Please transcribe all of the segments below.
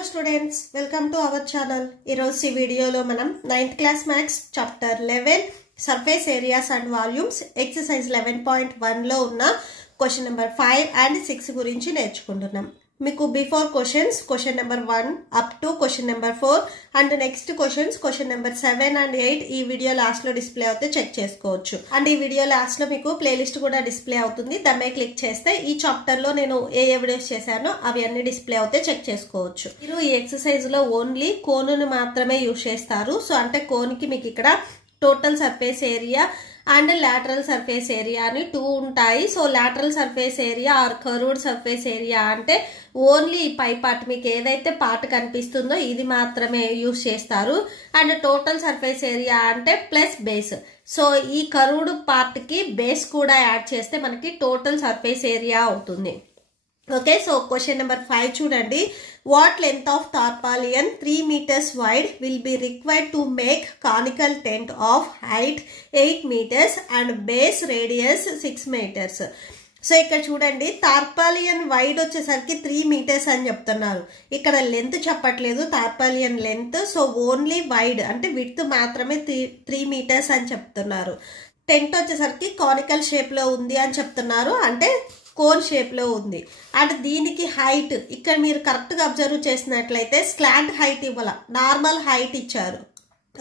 Hello students, welcome to our channel. ఈరోజు ఈ వీడియోలో మనం 9th class maths chapter 11 surface areas and volumes exercise 11.1 లో ఉన్న question number 5 and 6 గురించి నేర్చుకుంటున్నాం. మీకు before question number 1 up to question number 4 and next question number 7 and 8 ఈ వీడియో లాస్ట్ లో డిస్ప్లే అవుతే చెక్ చేసుకోవచ్చు. అండ్ ఈ వీడియో లాస్ట్ లో మీకు ప్లేలిస్ట్ కూడా డిస్ప్లే అవుతుంది. దాన్ని క్లిక్ చేస్తే ఈ చాప్టర్ లో నేను ఏ వీడియోస్ చేశానో అవి అన్ని డిస్ప్లే అవుతే చెక్ చేసుకోవచ్చు. మీరు ఈ ఎక్సర్సైజ్ లో ఓన్లీ కోన్ను మాత్రమే యూజ్ చేస్తారు. సో అంటే కోన్కి మీకు ఇక్కడ total surface area and lateral surface area అని 2 ఉంటాయి. So lateral surface area or curved surface area అంటే ఓన్లీ పై పార్ట్ మీకు ఏదైతే పార్ట్ కనిపిస్తుందో ఇది మాత్రమే యూజ్ చేస్తారు. అండ్ టోటల్ సర్ఫేస్ ఏరియా అంటే ప్లస్ బేస్. సో ఈ కర్వ్డ్ పార్ట్ కి బేస్ కూడా యాడ్ చేస్తే మనకి టోటల్ సర్ఫేస్ ఏరియా అవుతుంది. ఓకే, సో క్వశ్చన్ నెంబర్ 5 చూడండి. What length of tarpaulin 3 meters wide will be required to make conical tent of height 8 meters and base radius 6 meters. So ఇక్కడ చూడండి, టార్పాలియన్ wide వచ్చేసరికి 3 meters అని చెప్తున్నారు. ఇక్కడ లెంత్ చెప్పట్లేదు, టార్పాలియన్ length. So only wide అంటే width మాత్రమే 3 meters అని చెప్తున్నారు. టెంట్ వచ్చేసరికి కానికల్ షేప్ లో ఉంది అని చెప్తున్నారు, అంటే కోన్ షేప్ లో ఉంది. అండ్ దీనికి హైట్ ఇక్కడ మీరు కరెక్ట్ గా అబ్జర్వ్ చేసినట్లయితే స్లాంట్ హైట్ ఇవ్వాల, నార్మల్ హైట్ ఇచ్చారు.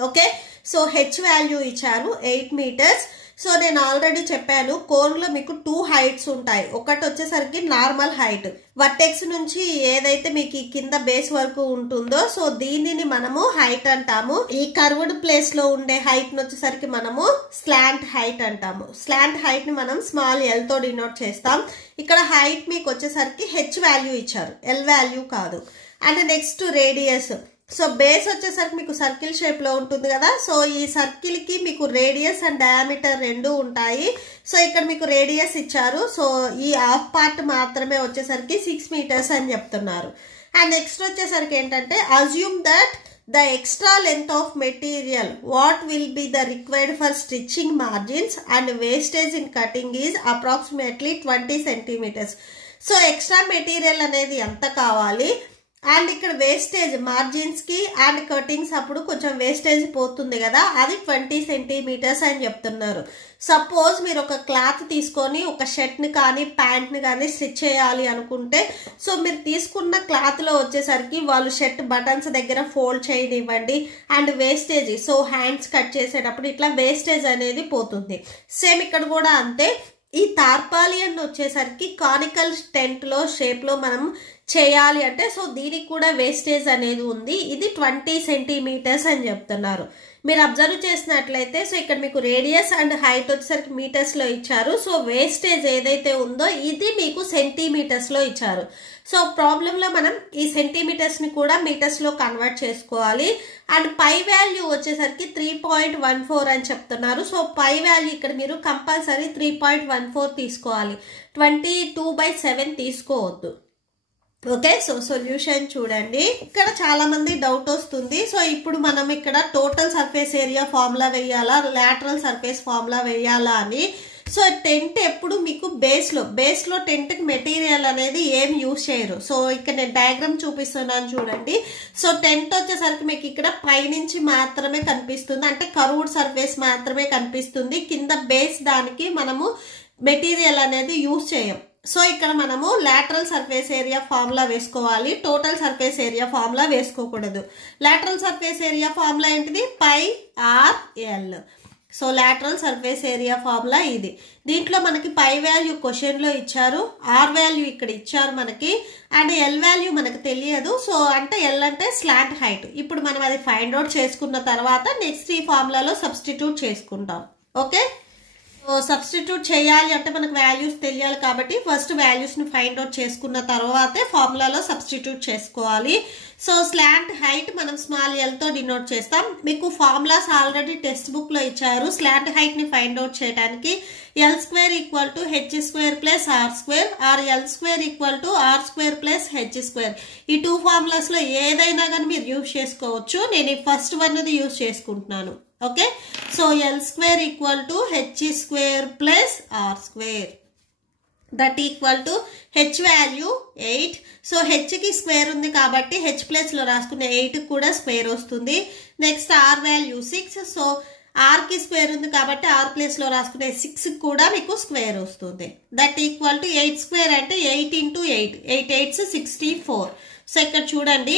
ఓకే, సో హెచ్ వాల్యూ ఇచ్చారు 8 meters. సో నేను ఆల్రెడీ చెప్పాను, కోన్ లో మీకు 2 heights ఉంటాయి. ఒకటి వచ్చేసరికి నార్మల్ హైట్, వర్టెక్స్ నుంచి ఏదైతే మీకు కింద బేస్ వరకు ఉంటుందో సో దీనిని మనము హైట్ అంటాము. ఈ కర్వ్డ్ ప్లేస్ లో ఉండే హైట్ వచ్చేసరికి మనము స్లాంట్ హైట్ అంటాము. స్లాంట్ హైట్ ని మనం స్మాల్ ఎల్ తో డినోట్ చేస్తాం. ఇక్కడ హైట్ మీకు వచ్చేసరికి హెచ్ వాల్యూ ఇచ్చారు, ఎల్ వాల్యూ కాదు. And next radius. So base వచ్చేసరికి మీకు సర్కిల్ షేప్ లో ఉంటుంది కదా. సో ఈ సర్కిల్ కి మీకు రేడియస్ అండ్ డయామీటర్ 2 ఉంటాయి. సో ఇక్కడ మీకు రేడియస్ ఇచ్చారు. సో ఈ హాఫ్ పార్ట్ మాత్రమే వచ్చేసరికి 6 meters అని చెప్తున్నారు. అండ్ నెక్స్ట్ వచ్చేసరికి ఏంటంటే assume that the extra length of material what will be the required for stitching margins and wastage in cutting is approximately 20 centimeters. So extra material అనేది ఎంత కావాలి అండ్ ఇక్కడ వేస్టేజ్ మార్జిన్స్ కి and cuttings అప్పుడు కొంచెం wastage పోతుంది కదా, అది 20 centimeters అని చెప్తున్నారు. సపోజ్ మీరు ఒక క్లాత్ తీసుకొని ఒక షర్ట్ ని కానీ ప్యాంట్ ని కానీ స్టిచ్ చేయాలి అనుకుంటే సో మీరు తీసుకున్న క్లాత్ లో వచ్చేసరికి వాళ్ళు షర్ట్ బటన్స్ దగ్గర ఫోల్డ్ చేయనివ్వండి and wastage, so hands cut చేసేటప్పుడు ఇట్లా వేస్టేజ్ అనేది పోతుంది. సేమ్ ఇక్కడ కూడా అంతే. ఈ టార్పాలియన్ వచ్చేసరికి కానికల్ టెంట్ లో షేప్ లో మనం చేయాలి అంటే సో దీనికి కూడా వేస్టేజ్ అనేది ఉంది. ఇది 20 centimeters అని చెప్తున్నారు. మీరు అబ్జర్వ్ చేసినట్లయితే సో ఇక్కడ మీకు రేడియస్ అండ్ హైట్ వచ్చేసరికి మీటర్స్ లో ఇచ్చారు. సో వేస్టేజ్ ఏదైతే ఉందో ఇది మీకు సెంటీమీటర్స్ లో ఇచ్చారు. సో ప్రాబ్లం లో మనం ఈ సెంటీమీటర్స్ ని కూడా మీటర్స్ లో కన్వర్ట్ చేసుకోవాలి. అండ్ పై వాల్యూ వచ్చేసరికి 3.14 అని చెప్తున్నారు. సో పై వాల్యూ ఇక్కడ మీరు కంపల్సరీ 3.14 తీసుకోవాలి, 22/7 తీసుకోవద్దు. ఓకే, సో సొల్యూషన్ చూడండి. ఇక్కడ చాలా మంది డౌట్ వస్తుంది. సో ఇప్పుడు మనం ఇక్కడ టోటల్ సర్ఫేస్ ఏరియా ఫార్ములా వేయాలా, లాటరల్ సర్ఫేస్ ఫార్ములా వేయాలా అని. సో టెంట్ ఎప్పుడు మీకు బేస్ లో టెంట్ కి మెటీరియల్ అనేది ఏం యూజ్ చేయరు. సో ఇక్కడ నేను డయాగ్రామ్ చూపిస్తున్నాను చూడండి. సో టెంట్ వచ్చేసరికి మీకు ఇక్కడ పైనుంచి మాత్రమే కనిపిస్తుంది, అంటే కర్వ్డ్ సర్ఫేస్ మాత్రమే కనిపిస్తుంది. కింద బేస్ దానికి మనము మెటీరియల్ అనేది యూజ్ చేయం. సో ఇక్కడ మనము లాటరల్ సర్ఫేస్ ఏరియా ఫార్ములా వేసుకోవాలి, టోటల్ సర్ఫేస్ ఏరియా ఫార్ములా వేసుకోకూడదు. లాటరల్ సర్ఫేస్ ఏరియా ఫార్ములా ఏంటిది, pi R L. So lateral surface area formula ఇది. దీంట్లో మనకి పై వాల్యూ క్వశ్చన్ లో ఇచ్చారు, ఆర్ వాల్యూ ఇక్కడ ఇచ్చారు మనకి, అండ్ ఎల్ వాల్యూ మనకు తెలియదు. సో అంటే ఎల్ అంటే స్లాంట్ హైట్. ఇప్పుడు మనం అది ఫైండ్ అవుట్ చేసుకున్న తర్వాత నెక్స్ట్ ఈ ఫార్ములాలో సబ్స్టిట్యూట్ చేసుకుంటాం. ఓకే, సబ్స్టిట్యూట్ చేయాలి అంటే మనకు వాల్యూస్ తెలియాలి కాబట్టి ఫస్ట్ వాల్యూస్ ని ఫైండ్ అవుట్ చేసుకున్న తర్వాతే ఫార్ములాలో సబ్స్టిట్యూట్ చేసుకోవాలి. సో స్లాంట్ హైట్ మనం స్మాల్ ఎల్ తో డినోట్ చేస్తాం. మీకు ఫార్ములాస్ ఆల్రెడీ టెక్స్ట్ బుక్ లో ఇచ్చారు. స్లాంట్ హైట్ ని ఫైండ్ అవుట్ చేయడానికి L² = h² + r² are L² = r² + h². ఈ 2 ఫార్ములాస్ లో ఏదైనా కానీ మీరు యూజ్ చేసుకోవచ్చు. నేను ఈ ఫస్ట్ వన్ ది యూజ్ చేసుకుంటున్నాను. Okay, so L² = h² + r². That equal to H value 8. So హెచ్కి స్క్వేర్ ఉంది కాబట్టి హెచ్ ప్లేస్లో రాసుకునే 8 కూడా స్క్వేర్ వస్తుంది. Next R value 6. సో ఆర్కి స్క్వేర్ ఉంది కాబట్టి ఆర్ ప్లేస్లో రాసుకునే 6 కూడా మీకు స్క్వేర్ వస్తుంది. దట్ ఈక్వల్ టు 8 స్క్వేర్ అంటే 8 ఇంటూ 8, 8 8s 64. సో ఇక్కడ చూడండి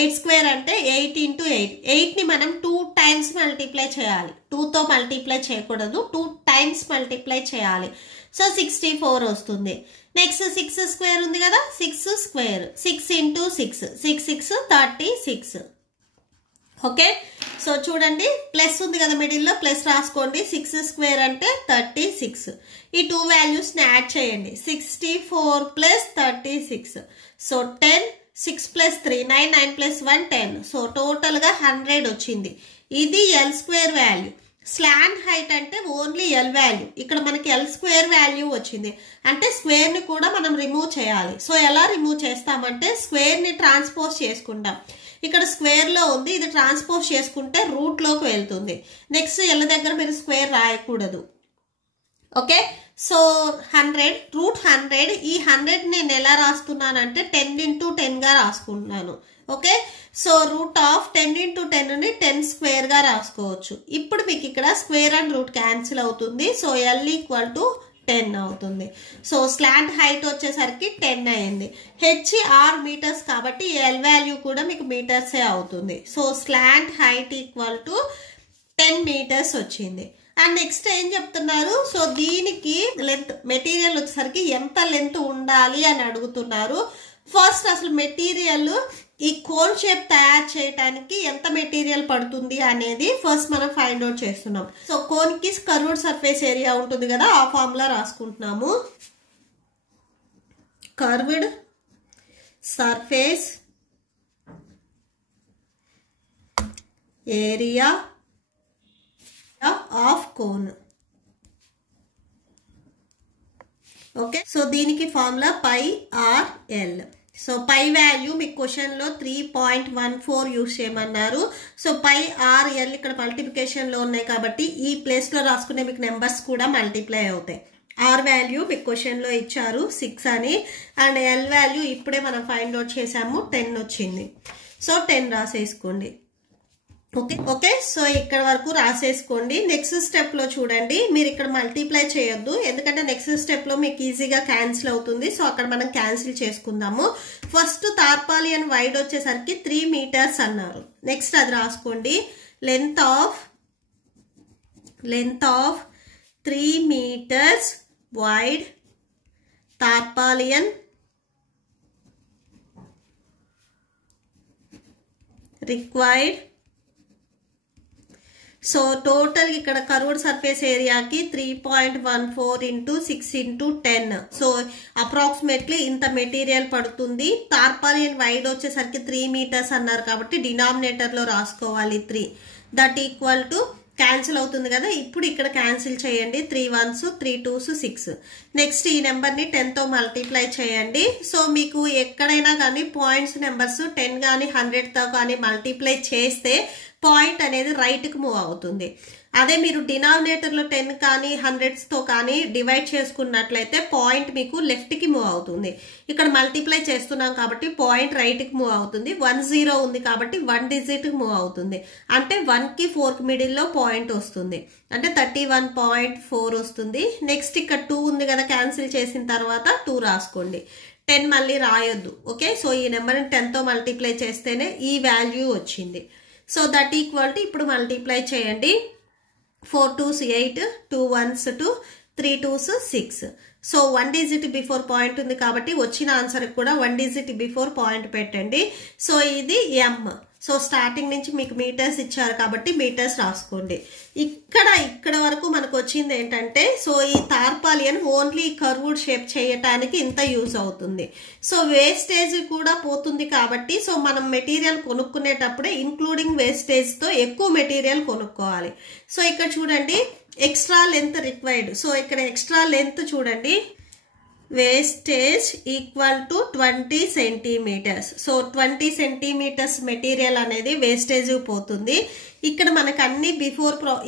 8 స్క్వేర్ అంటే 8 ఇంటూ 8, 8ని మనం 2 టైమ్స్ మల్టిప్లై చేయాలి. 2తో మల్టిప్లై చేయకూడదు, 2 టైమ్స్ మల్టిప్లై చేయాలి. సో 64 వస్తుంది. నెక్స్ట్ 6 స్క్వేర్ ఉంది కదా, 6 స్క్వేర్ 6 ఇంటూ 6, 6 6 36. ఓకే, సో చూడండి ప్లస్ ఉంది కదా మిడిల్లో, ప్లస్ రాసుకోండి. 6 స్క్వేర్ అంటే 36. ఈ 2 వాల్యూస్ని యాడ్ చేయండి. 64 plus 36. So 10, 6 plus 3 9, 9 plus 1 10. So టోటల్గా 100 వచ్చింది. ఇది L square value. Slant height అంటే ఓన్లీ ఎల్ వాల్యూ. ఇక్కడ మనకి ఎల్ స్క్వేర్ వాల్యూ వచ్చింది అంటే స్క్వేర్ని కూడా మనం రిమూవ్ చేయాలి. సో ఎలా రిమూవ్ చేస్తామంటే స్క్వేర్ని ట్రాన్స్పోజ్ చేసుకుంటాం. ఇక్కడ స్క్వేర్లో ఉంది, ఇది ట్రాన్స్పోజ్ చేసుకుంటే రూట్లోకి వెళ్తుంది. నెక్స్ట్ ఎల్ దగ్గర మీరు స్క్వేర్ రాయకూడదు. Okay, so 100 root 100. ఈ 100 నేను ఎలా రాస్తున్నానంటే 10 ఇంటూ 10గా రాసుకుంటున్నాను. Okay, so root of 10 into 10ని 10 స్క్వేర్గా రాసుకోవచ్చు. ఇప్పుడు మీకు ఇక్కడ స్క్వేర్ అండ్ రూట్ క్యాన్సిల్ అవుతుంది. సో ఎల్ ఈక్వల్ టు 10 అవుతుంది. సో స్లాంట్ హైట్ వచ్చేసరికి 10 అయింది. హెచ్ ఆర్ మీటర్స్ కాబట్టి ఎల్ వాల్యూ కూడా మీకు మీటర్సే అవుతుంది. So slant height equal to 10 metres వచ్చింది. అండ్ నెక్స్ట్ ఏం చెప్తున్నారు, సో దీనికి లెంత్ మెటీరియల్ వచ్చేసరికి ఎంత లెంత్ ఉండాలి అని అడుగుతున్నారు. ఫస్ట్ అసలు మెటీరియల్ ఈ కోన్ షేప్ తయారు చేయడానికి ఎంత మెటీరియల్ పడుతుంది అనేది ఫస్ట్ మనం ఫైండ్ అవుట్ చేస్తున్నాం. సో కోన్ కి కర్వ్డ్ సర్ఫేస్ ఏరియా ఉంటుంది కదా, ఆ ఫార్ములా రాసుకుంటున్నాము. Curved surface area of cone. Okay, so దీనికి formula pi R L. So pi value మీకు క్వశ్చన్లో 3.14 యూజ్ చేయమన్నారు. సో పై ఆర్ ఎల్ ఇక్కడ మల్టిప్లికేషన్లో ఉన్నాయి కాబట్టి ఈ ప్లేస్లో రాసుకునే మీకు నెంబర్స్ కూడా మల్టిప్లై అవుతాయి. ఆర్ వాల్యూ మీకు క్వశ్చన్లో ఇచ్చారు 6 అని, అండ్ ఎల్ వాల్యూ ఇప్పుడే మనం ఫైండ్ అవుట్ చేసాము 10 వచ్చింది. సో 10 రాసేసుకోండి. ఓకే ఓకే, సో ఇక్కడ వరకు రాసేసుకోండి. నెక్స్ట్ స్టెప్లో చూడండి, మీరు ఇక్కడ మల్టిప్లై చేయొద్దు ఎందుకంటే నెక్స్ట్ స్టెప్లో మీకు ఈజీగా క్యాన్సిల్ అవుతుంది. సో అక్కడ మనం క్యాన్సిల్ చేసుకుందాము. ఫస్ట్ తార్పాలియన్ వైడ్ వచ్చేసరికి 3 మీటర్స్ అన్నారు. నెక్స్ట్ అది రాసుకోండి. Length of 3 meters wide tarpaulin required. So total ఇక్కడ కర్వ్డ్ సర్ఫేస్ ఏరియాకి 3.14 ఇంటూ 6 ఇంటూ 10. సో అప్రాక్సిమేట్లీ ఇంత మెటీరియల్ పడుతుంది. టార్పాలిన్ వైడ్ వచ్చేసరికి 3 meters అన్నారు కాబట్టి డినామినేటర్లో రాసుకోవాలి 3. దట్ ఈక్వల్ టు క్యాన్సిల్ అవుతుంది కదా, ఇప్పుడు ఇక్కడ క్యాన్సిల్ చేయండి. 3 1s 3 2s 6. నెక్స్ట్ ఈ నెంబర్ని 10తో మల్టిప్లై చేయండి. సో మీకు ఎక్కడైనా కానీ పాయింట్స్ నెంబర్స్ 10 కానీ 100తో కానీ మల్టిప్లై చేస్తే పాయింట్ అనేది రైట్కి మూవ్ అవుతుంది. అదే మీరు డినామినేటర్లో 10 కానీ 100తో కానీ డివైడ్ చేసుకున్నట్లయితే పాయింట్ మీకు లెఫ్ట్కి మూవ్ అవుతుంది. ఇక్కడ మల్టిప్లై చేస్తున్నాం కాబట్టి పాయింట్ రైట్కి మూవ్ అవుతుంది. 1 0 ఉంది కాబట్టి 1 డిజిట్కి మూవ్ అవుతుంది. అంటే 1కి 4కి మిడిల్లో పాయింట్ వస్తుంది, అంటే 31.4 వస్తుంది. నెక్స్ట్ ఇక్కడ 2 ఉంది కదా, క్యాన్సిల్ చేసిన తర్వాత 2 రాసుకోండి. 10 మళ్ళీ రాయొద్దు. ఓకే, సో ఈ నెంబర్ని 10తో మల్టిప్లై చేస్తేనే ఈ వాల్యూ వచ్చింది. సో దట్ ఈక్వల్ టు ఇప్పుడు మల్టిప్లై చేయండి. 4 2s 8, 2 1s 2, 3 2s 6. So 1 digit before point ఉంది కాబట్టి వచ్చిన ఆన్సర్ కూడా 1 digit బిఫోర్ పాయింట్ పెట్టండి. సో ఇది m. సో స్టార్టింగ్ నుంచి మీకు మీటర్స్ ఇచ్చారు కాబట్టి మీటర్స్ రాసుకోండి. ఇక్కడ వరకు మనకు వచ్చింది ఏంటంటే, సో ఈ టార్పాలియన్ ఓన్లీ కర్వ్డ్ షేప్ చేయటానికి ఇంత యూజ్ అవుతుంది. సో వేస్టేజ్ కూడా పోతుంది కాబట్టి సో మనం మెటీరియల్ కొనుక్కునేటప్పుడే ఇంక్లూడింగ్ వేస్టేజ్తో ఎక్కువ మెటీరియల్ కొనుక్కోవాలి. సో ఇక్కడ చూడండి ఎక్స్ట్రా లెంత్ రిక్వైర్డ్. సో ఇక్కడ ఎక్స్ట్రా లెంత్ చూడండి wastage equal to 20 centimetres. So 20 centimetres material అనేది వేస్టేజ్ పోతుంది. ఇక్కడ మనకు అన్ని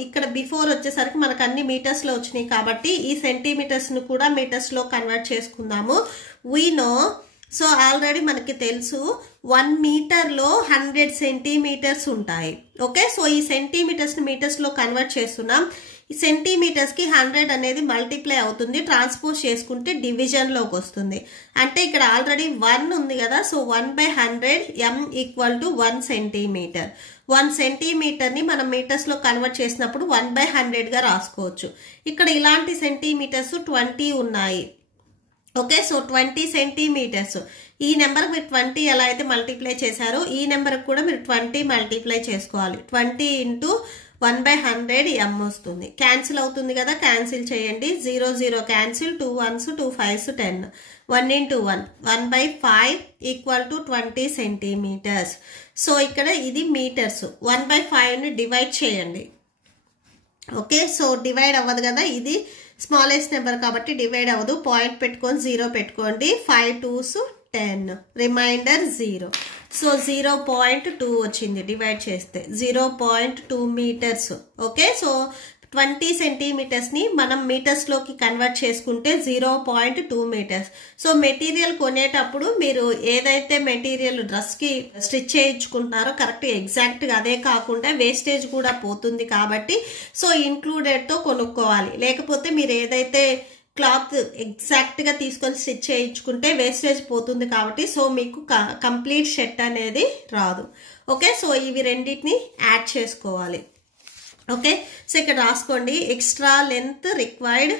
ఇక్కడ బిఫోర్ వచ్చేసరికి మనకు అన్ని మీటర్స్ లో వచ్చినాయి కాబట్టి ఈ సెంటీమీటర్స్ ను కూడా మీటర్స్ లో కన్వర్ట్ చేసుకుందాము. వీ నో, సో ఆల్రెడీ మనకి తెలుసు 1 మీటర్ లో 100 సెంటీమీటర్స్ ఉంటాయి. ఓకే, సో ఈ సెంటీమీటర్స్ ని మీటర్స్ లో కన్వర్ట్ చేస్తున్నాం. ఈ సెంటీమీటర్స్ కి 100 అనేది మల్టిప్లై అవుతుంది, ట్రాన్స్పోజ్ చేసుకుంటే డివిజన్ లోకి వస్తుంది. అంటే ఇక్కడ ఆల్రెడీ 1 ఉంది కదా, so 1/100 m equal to 1 centimetre. 1 centimetre ని మనం మీటర్స్ లో కన్వర్ట్ చేసినప్పుడు 1/100 గా రాసుకోవచ్చు. ఇక్కడ ఇలాంటి సెంటీమీటర్స్ 20 ఉన్నాయి. Okay, so 20 centimetres. ఈ నెంబర్ మీరు 20 ఎలా అయితే మల్టిప్లై చేశారో ఈ నెంబర్ కూడా మీరు 20 మల్టిప్లై చేసుకోవాలి. 20 ఇంటూ 1/100 m వస్తుంది. క్యాన్సిల్ అవుతుంది కదా, క్యాన్సిల్ చేయండి. 0 0 cancel, 2 1s 2 5s 10. 1 into 1 1/5 equal to 20 centimetres. So ఇక్కడ ఇది మీటర్స్. 1/5 ని డివైడ్ చేయండి. ఓకే, సో డివైడ్ అవ్వదు కదా, ఇది స్మాలెస్ట్ నెంబర్ కాబట్టి డివైడ్ అవ్వదు. పాయింట్ పెట్టుకొని 0 పెట్టుకోండి. 5 2s 10, రిమైండర్ 0. సో 0.2 వచ్చింది డివైడ్ చేస్తే. 0.2 మీటర్స్. ఓకే, సో 20 సెంటీమీటర్స్ ని మనం మీటర్స్ లోకి కన్వర్ట్ చేసుకుంటే 0.2 మీటర్స్. సో మెటీరియల్ కొనేటప్పుడు మీరు ఏదైతే మెటీరియల్ డ్రెస్ కి స్టిచ్ చేయించుకుంటున్నారో కరెక్ట్ ఎగ్జాక్ట్ గా అదే కాకుండా వేస్టేజ్ కూడా పోతుంది కాబట్టి సో ఇంక్లూడెడ్ తో కొనుక్కోవాలి. లేకపోతే మీరు ఏదైతే క్లాత్ ఎగ్జాక్ట్ గా తీసుకొని స్టిచ్ చేయించుకుంటే వేస్టేజ్ పోతుంది కాబట్టి సో మీకు కంప్లీట్ షర్ట్ అనేది రాదు. ఓకే, సో ఇవి రెండింటిని యాడ్ చేసుకోవాలి. ఓకే, సో ఇక్కడ రాసుకోండి. Extra length required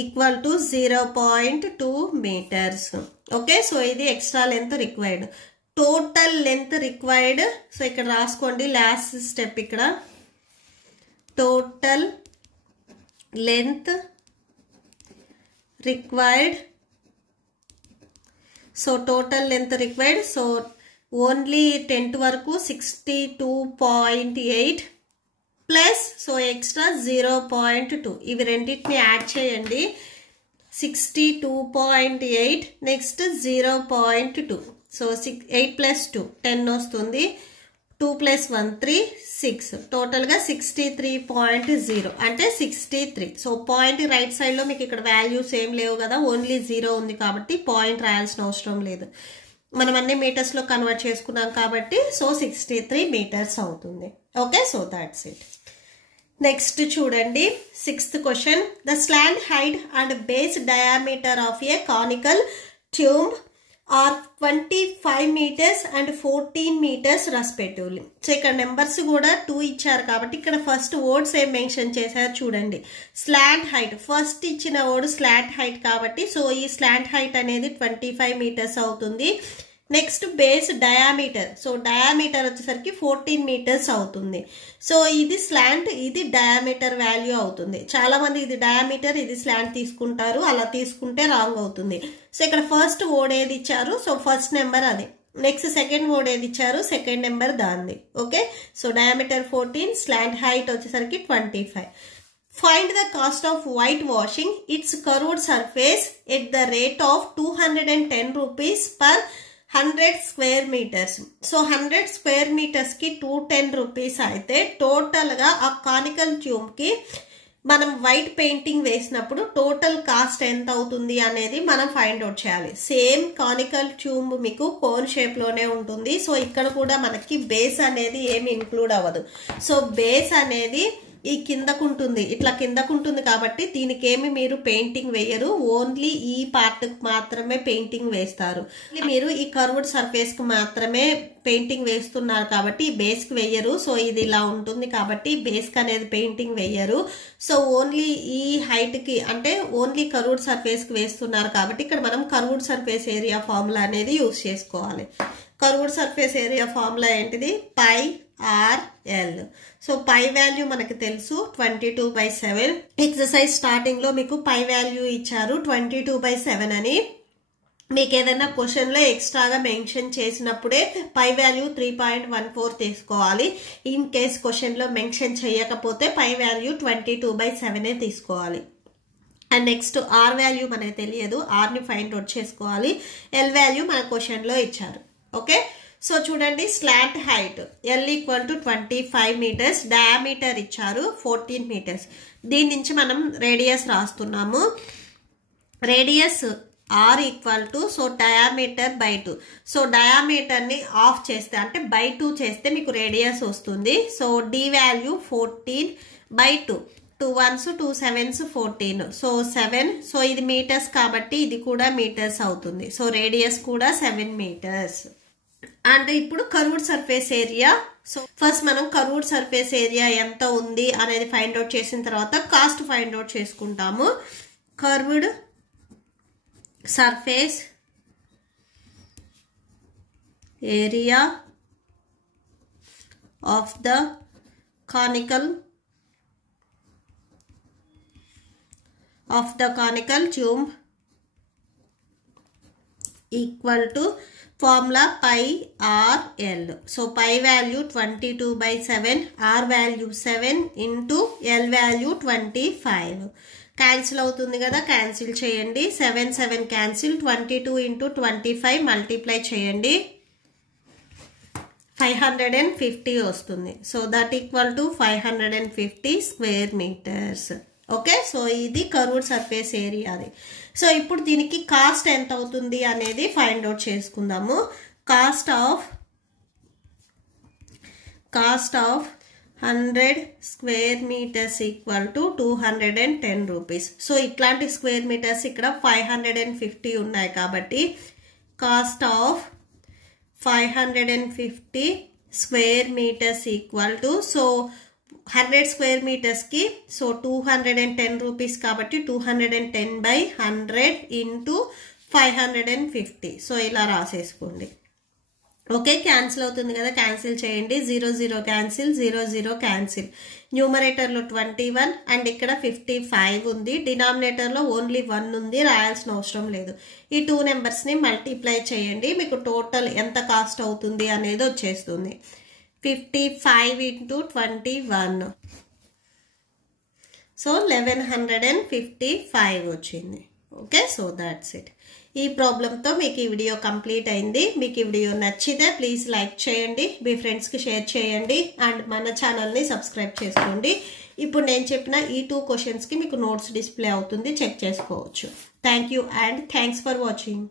equal to 0.2 metres. Okay, so ఇది extra length required. Total length required, so ఇక్కడ రాసుకోండి లాస్ట్ స్టెప్. ఇక్కడ total length required. So total length required, so only 10th వరకు 62.8 ప్లస్ సో ఎక్స్ట్రా 0.2. ఇవి రెండింటిని add చేయండి. 62.8 next 0.2. So 8 + 2 10 వస్తుంది. 2 + 1 3 6. Total గా 63.0 అంటే 63. సో పాయింట్ రైట్ సైడ్ లో మీకు ఇక్కడ వాల్యూస్ ఏం లేవు కదా, ఓన్లీ 0 ఉంది కాబట్టి పాయింట్ రాయాల్సిన అవసరం లేదు. మనం అన్ని మీటర్స్ లో కన్వర్ట్ చేసుకున్నాం కాబట్టి సో 63 మీటర్స్ అవుతుంది. Okay, so that's it. Next చూడండి 6th question. The slant height and base diameter of a conical tube are 25 meters and 14 meters respectively. So ఇక్కడ నెంబర్స్ కూడా 2 ఇచ్చారు కాబట్టి ఇక్కడ ఫస్ట్ వర్డ్స్ ఏం మెన్షన్ చేశారు చూడండి. స్లాంట్ హైట్ ఫస్ట్ ఇచ్చిన వర్డ్ స్లాంట్ హైట్ కాబట్టి సో ఈ స్లాంట్ హైట్ అనేది 25 meters అవుతుంది. Next base diameter, so diameter వచ్చేసరికి 14 meters అవుతుంది. సో ఇది స్లాంట్, ఇది డయామీటర్ వాల్యూ అవుతుంది. చాలా మంది ఇది డయామీటర్ ఇది స్లాంట్ తీసుకుంటారు, అలా తీసుకుంటే రాంగ్ అవుతుంది. సో ఇక్కడ ఫస్ట్ వర్డ్ ఏది ఇచ్చారు, సో ఫస్ట్ నెంబర్ అది. నెక్స్ట్ సెకండ్ వర్డ్ ఏది ఇచ్చారు, సెకండ్ నెంబర్ దాన్ని. Okay, so diameter 14, slant height వచ్చేసరికి 25. Find the cost of white washing its curved surface at the rate of 210 rupees per 100 square meters. So 100 square meters కి 210 rupees అయితే total గా ఆ conical tube కి మనం white painting వేసినప్పుడు total cost ఎంత అవుతుంది అనేది మనం ఫైండ్ అవుట్ చేయాలి. సేమ్ కానికల్ ట్యూబ్ మీకు కోన్ షేప్ లోనే ఉంటుంది. సో ఇక్కడ కూడా మనకి బేస్ అనేది ఏమి ఇంక్లూడ్ అవ్వదు. సో బేస్ అనేది ఈ కిందకుంటుంది, ఇట్లా కిందకుంటుంది కాబట్టి దీనికి ఏమి మీరు పెయింటింగ్ వేయరు, ఓన్లీ ఈ పార్ట్ మాత్రమే పెయింటింగ్ వేస్తారు. మీరు ఈ కర్వ్డ్ సర్ఫేస్ కి మాత్రమే పెయింటింగ్ వేస్తున్నారు కాబట్టి బేస్ కి వేయరు. సో ఇది ఇలా ఉంటుంది కాబట్టి బేస్ కి అనేది పెయింటింగ్ వేయరు. సో ఓన్లీ ఈ హైట్ కి అంటే ఓన్లీ కర్వ్డ్ సర్ఫేస్ కి వేస్తున్నారు కాబట్టి ఇక్కడ మనం కర్వ్డ్ సర్ఫేస్ ఏరియా ఫార్ములా అనేది యూజ్ చేసుకోవాలి. కర్వ్డ్ సర్ఫేస్ ఏరియా ఫార్ములా ఏంటిది, పై RL. సో పై వాల్యూ మనకి తెలుసు 22/7. ఎక్సర్సైజ్ స్టార్టింగ్ లో మీకు పై వాల్యూ ఇచ్చారు 22/7 అని. మీకు ఏదైనా క్వశ్చన్లో ఎక్స్ట్రాగా మెన్షన్ చేసినప్పుడే పై వాల్యూ 3.14 తీసుకోవాలి. ఇన్ కేస్ క్వశ్చన్లో మెన్షన్ చేయకపోతే పై వాల్యూ 22/7 తీసుకోవాలి. అండ్ నెక్స్ట్ ఆర్ వాల్యూ మనకు తెలియదు, ఆర్ని ఫైండ్ అవుట్ చేసుకోవాలి. ఎల్ వాల్యూ మన క్వశ్చన్లో ఇచ్చారు. ఓకే, సో చూడండి, slant height L equal to 25 metres, diameter ఇచ్చారు 14 మీటర్స్. దీని నుంచి మనం రేడియస్ రాస్తున్నాము. Radius R equal to so diameter by 2. So డయామీటర్ని ఆఫ్ చేస్తే అంటే బై 2 చేస్తే మీకు రేడియస్ వస్తుంది. So D value 14/2. 2 1s 2 7s 14. So 7. So ఇది మీటర్స్ కాబట్టి ఇది కూడా మీటర్స్ అవుతుంది. సో రేడియస్ కూడా 7 మీటర్స్. అండ్ ఇప్పుడు curved surface area. So first మనం కర్వ్డ్ సర్ఫేస్ ఏరియా ఎంత ఉంది అనేది ఫైండ్ అవుట్ చేసిన తర్వాత కాస్ట్ ఫైండ్ అవుట్ చేసుకుంటాము. Curved surface area of the conical tube equal to formula pi r l. So pi value 22/7, r value 7 into l value 25. Cancel అవుతుంది కదా, cancel చేయండి. 7 7 cancel. 22 into 25 multiply చేయండి, 550 వస్తుంది. So that equal to 550 square metres. Okay, so ఇది curved surface ఏరియాది. So ఇప్పుడు దీనికి cost ఎంత అవుతుంది అనేది ఫైండ్ అవుట్ చేసుకుందాము. Cost of 100 square metres equal to 210 rupees. So ఇట్లాంటి స్క్వేర్ మీటర్స్ ఇక్కడ 550 ఉన్నాయి కాబట్టి cost of 550 square metres equal to so 100 square మీటర్స్కి సో 210 రూపీస్ కాబట్టి 210/100 ఇంటూ 550. సో ఇలా రాసేసుకోండి. ఓకే, క్యాన్సిల్ అవుతుంది కదా, క్యాన్సిల్ చేయండి. 0 0 క్యాన్సిల్, 0 0 క్యాన్సిల్. న్యూమరేటర్లో 21 అండ్ ఇక్కడ 55 ఉంది. డినామినేటర్లో ఓన్లీ 1 ఉంది, రాయాల్సిన అవసరం లేదు. ఈ 2 నెంబర్స్ని మల్టిప్లై చేయండి, మీకు టోటల్ ఎంత కాస్ట్ అవుతుంది అనేది వచ్చేస్తుంది. 55 into 21. సో 1155 వచ్చింది. Okay, so that's it. ఈ ప్రాబ్లంతో మీకు ఈ వీడియో కంప్లీట్ అయింది. మీకు ఈ వీడియో నచ్చితే ప్లీజ్ లైక్ చేయండి, మీ ఫ్రెండ్స్కి షేర్ చేయండి అండ్ మన ఛానల్ని సబ్స్క్రైబ్ చేసుకోండి. ఇప్పుడు నేను చెప్పిన ఈ 2 క్వశ్చన్స్కి మీకు నోట్స్ డిస్ప్లే అవుతుంది, చెక్ చేసుకోవచ్చు. Thank you and thanks for watching.